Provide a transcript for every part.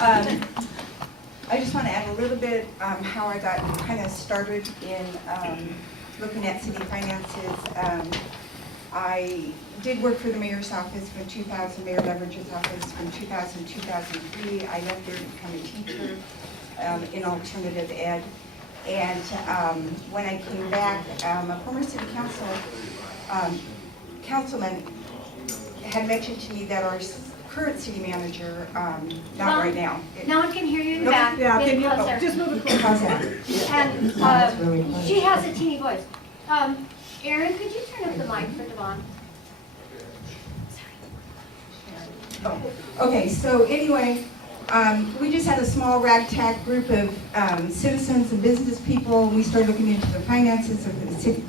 I just want to add a little bit how I got kind of started in looking at city finances. I did work for the mayor's office from 2000, Mayor Leverage's office from 2000 to 2003. I left there to become a teacher in alternative ed. And when I came back, a former city councilman had mentioned to me that our current city manager, not right now. No one can hear you in the back. Yeah, Get closer. just move it closer. How's that? And she has a teeny voice. Erin, could you turn up the mic for Dvonne? Oh, okay, so anyway, we just had a small ragtag group of citizens and business people. We started looking into the finances of the city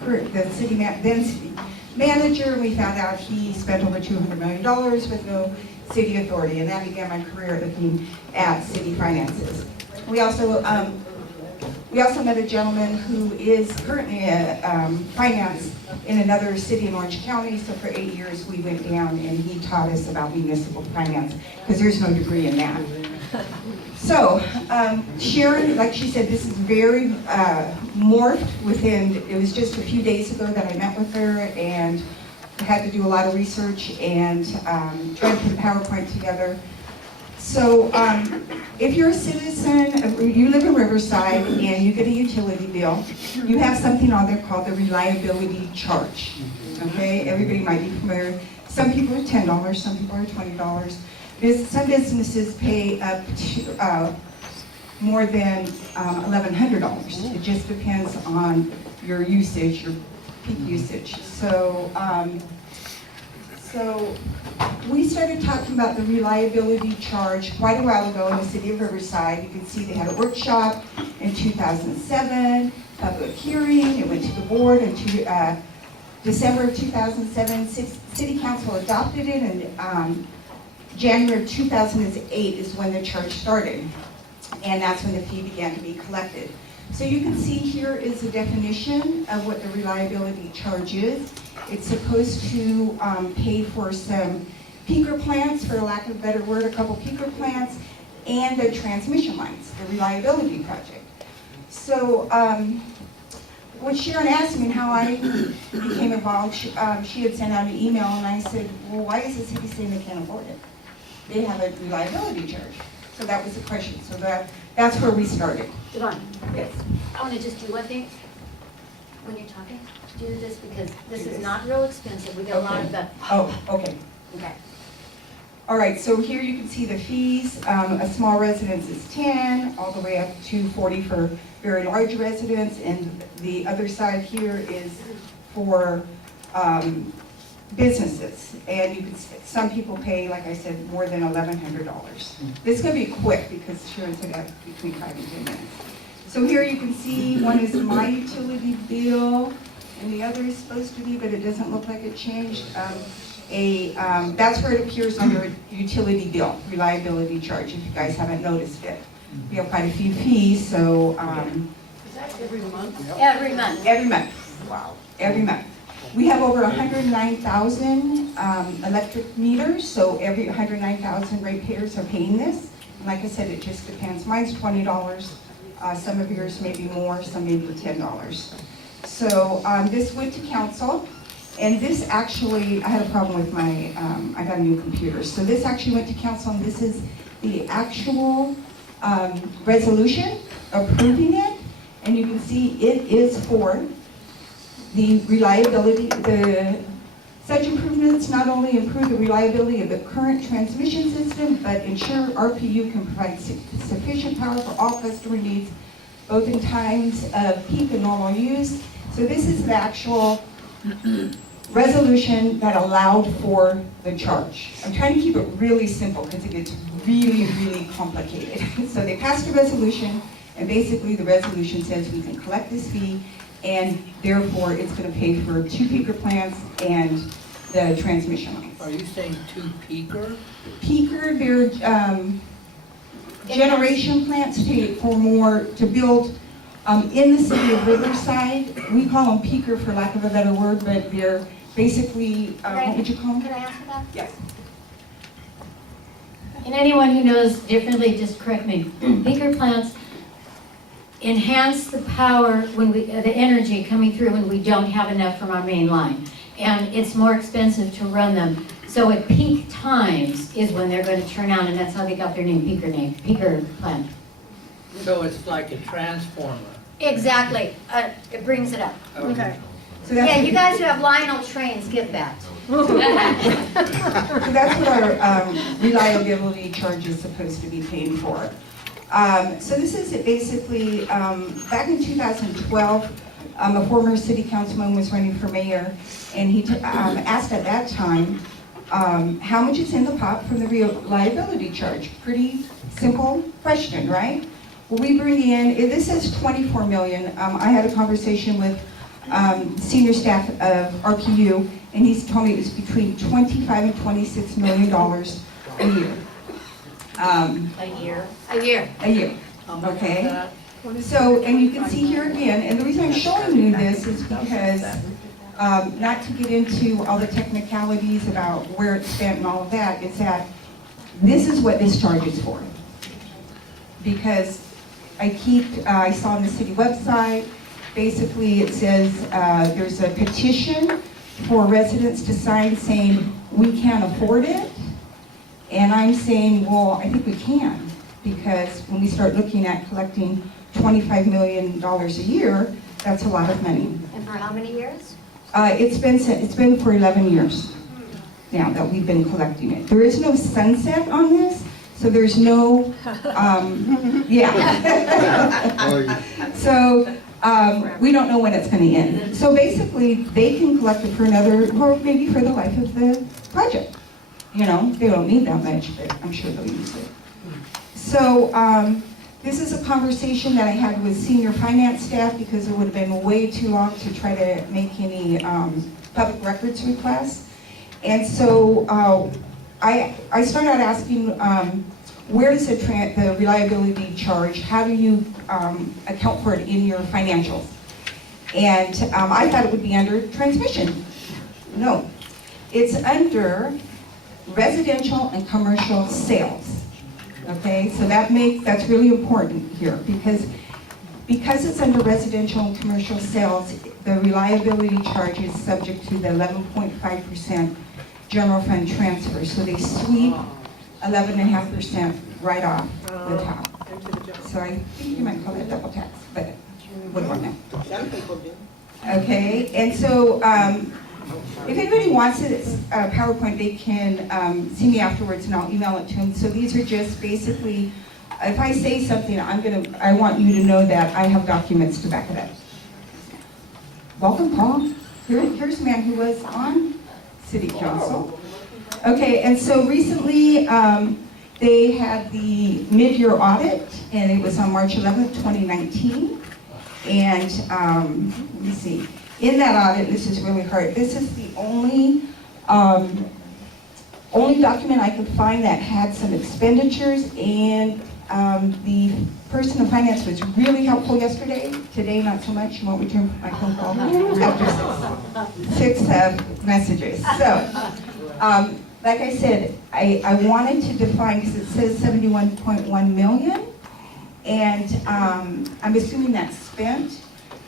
manager. We found out he spent over $200 million with no city authority, and that began my career looking at city finances. We also met a gentleman who is currently a finance in another city in Orange County. So for 8 years we went down and he taught us about municipal finance because there's no degree in that. So Sharon, like she said, this is very morphed within, it was just a few days ago that I met with her and had to do a lot of research and try to put PowerPoint together. So if you're a citizen, you live in Riverside and you get a utility bill, you have something on there called the reliability charge. Okay, everybody might be familiar. Some people are $10, some people are $20. Some businesses pay up to more than $1,100. It just depends on your usage, your peak usage. So we started talking about the reliability charge quite a while ago in the city of Riverside. You can see they had a workshop in 2007, public hearing, it went to the board in December of 2007. City council adopted it, and January of 2008 is when the charge started, and that's when the fee began to be collected. So you can see here is a definition of what the reliability charge is. It's supposed to pay for some peaker plants, for lack of a better word, a couple peaker plants, and the transmission lines, the reliability project. So when Sharon asked me how I became involved, she had sent out an email, and I said, well, why is the city saying they can't afford it? They have a reliability charge. So that was the question. So that's where we started. Dvonne, Yes. I want to just do one thing. When you're talking, do this because this is not real expensive. We get a lot of the. Oh, okay. Okay. All right, so here you can see the fees. A small residence is 10, all the way up to 40 for very large residents, and the other side here is for businesses. And you can, some people pay, like I said, more than $1,100. This is going to be quick because Sharon said that between 5 and 10 minutes. So here you can see one is my utility bill, and the other is supposed to be, but it doesn't look like it changed. That's where it appears on your utility bill, reliability charge, if you guys haven't noticed it. We have quite a few fees, so. Is that every month? Every month. Every month. Wow. Every month. We have over 109,000 electric meters, so every 109,000 ratepayers are paying this. And like I said, it just depends. Mine's $20. Some of yours may be more, some may be $10. So this went to council, and this actually, I had a problem with my, I got a new computer. So this actually went to council, and this is the actual resolution approving it. And you can see it is for the reliability, such improvements not only improve the reliability of the current transmission system, but ensure RPU can provide sufficient power for all customer needs, both in times of peak and normal use. So this is the actual resolution that allowed for the charge. I'm trying to keep it really simple because it gets really, really complicated. So they passed a resolution, and basically the resolution says we can collect this fee, and therefore it's going to pay for 2 peaker plants and the transmission lines. Are you saying 2 peaker? Peaker, they're generation plants to build in the city of Riverside. We call them peaker for lack of a better word, but they're basically, what would you call them? Can I ask you that? Yes. And anyone who knows differently, just correct me. Peaker plants enhance the power when the energy coming through when we don't have enough from our main line. And it's more expensive to run them. So at peak times is when they're going to turn on, and that's how they got their name, Peaker plant. So it's like a transformer. Exactly. It brings it up. Okay. So that's Yeah, what- you guys who have Lionel trains, get that. So that's what our reliability charge is supposed to be paying for. So this is basically, back in 2012, a former city councilman was running for mayor, and he asked at that time, how much is in the pot from the reliability charge? Pretty simple question, right? Well, we bring in, this is 24 million. I had a conversation with senior staff of RPU, and he's told me it was between 25 and 26 million dollars a year. A year. A year. A year, How much is okay? that? So, and you can see here again, and the reason I'm showing you this is because, not to get into all the technicalities about where it's spent and all of that, is that this is what this charge is for. Because I saw on the city website, basically it says there's a petition for residents to sign saying we can't afford it. And I'm saying, well, I think we can, because when we start looking at collecting $25 million a year, that's a lot of money. And for how many years? It's been for 11 years now that we've been collecting it. There is no sunset on this, so there's no, So we don't know when it's going to end. So basically, they can collect it for another, or maybe for the life of the project. You know, they don't need that much, but I'm sure they'll use it. So this is a conversation that I had with senior finance staff because it would have been way too long to try to make any public records requests. And so I started out asking, where does the reliability charge, how do you account for it in your financials? And I thought it would be under transmission. No, it's under residential and commercial sales. Okay, so that's really important here because it's under residential and commercial sales, the reliability charge is subject to the 11.5% general fund transfer. So they sweep 11.5% right off the top. So I think you might call it double tax, but what do I know? Some people do. Okay, and so if anybody wants it, PowerPoint, they can see me afterwards and I'll email it to them. So these are just basically, if I say something, I want you to know that I have documents to back it up. Welcome, Paul. Here's a man who was on City Council. Okay, and so recently they had the mid-year audit, and it was on March 11th, 2019. And let me see. In that audit, this is really hard. This is the only document I could find that had some expenditures, and the person in finance was really helpful yesterday. Today, not so much. You won't return my phone call after six messages. So, like I said, I wanted to define, because it says 71.1 million, and I'm assuming that's spent.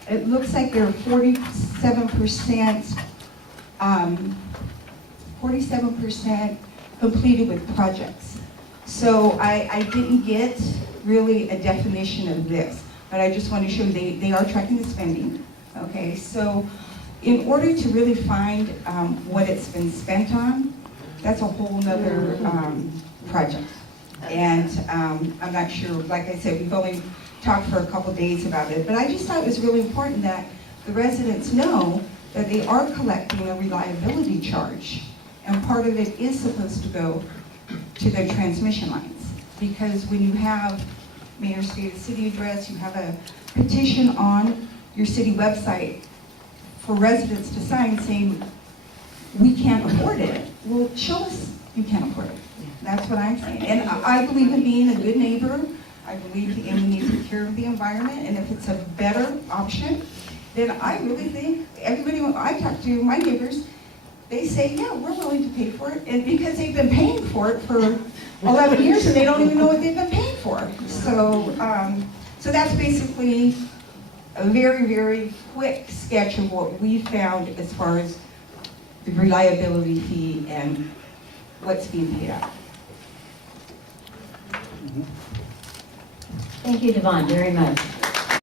It looks like there are 47% completed with projects. So I didn't get really a definition of this, but I just want to show you they are tracking the spending. Okay, so in order to really find what it's been spent on, that's a whole nother project. And I'm not sure, like I said, we've only talked for a couple days about it, but I just thought it was really important that the residents know that they are collecting a reliability charge, and part of it is supposed to go to their transmission lines. Because when you have mayor's stated city address, you have a petition on your city website for residents to sign saying, we can't afford it. Well, show us you can't afford it. That's what I'm saying. And I believe in being a good neighbor. I believe in we need to take care of the environment, and if it's a better option, then I really think everybody I talk to, my neighbors, they say, yeah, we're willing to pay for it, and because they've been paying for it for 11 years and they don't even know what they've been paying for. So, so that's basically a very, very quick sketch of what we found as far as the reliability fee and what's being paid out. Thank you, Dvonne, very much.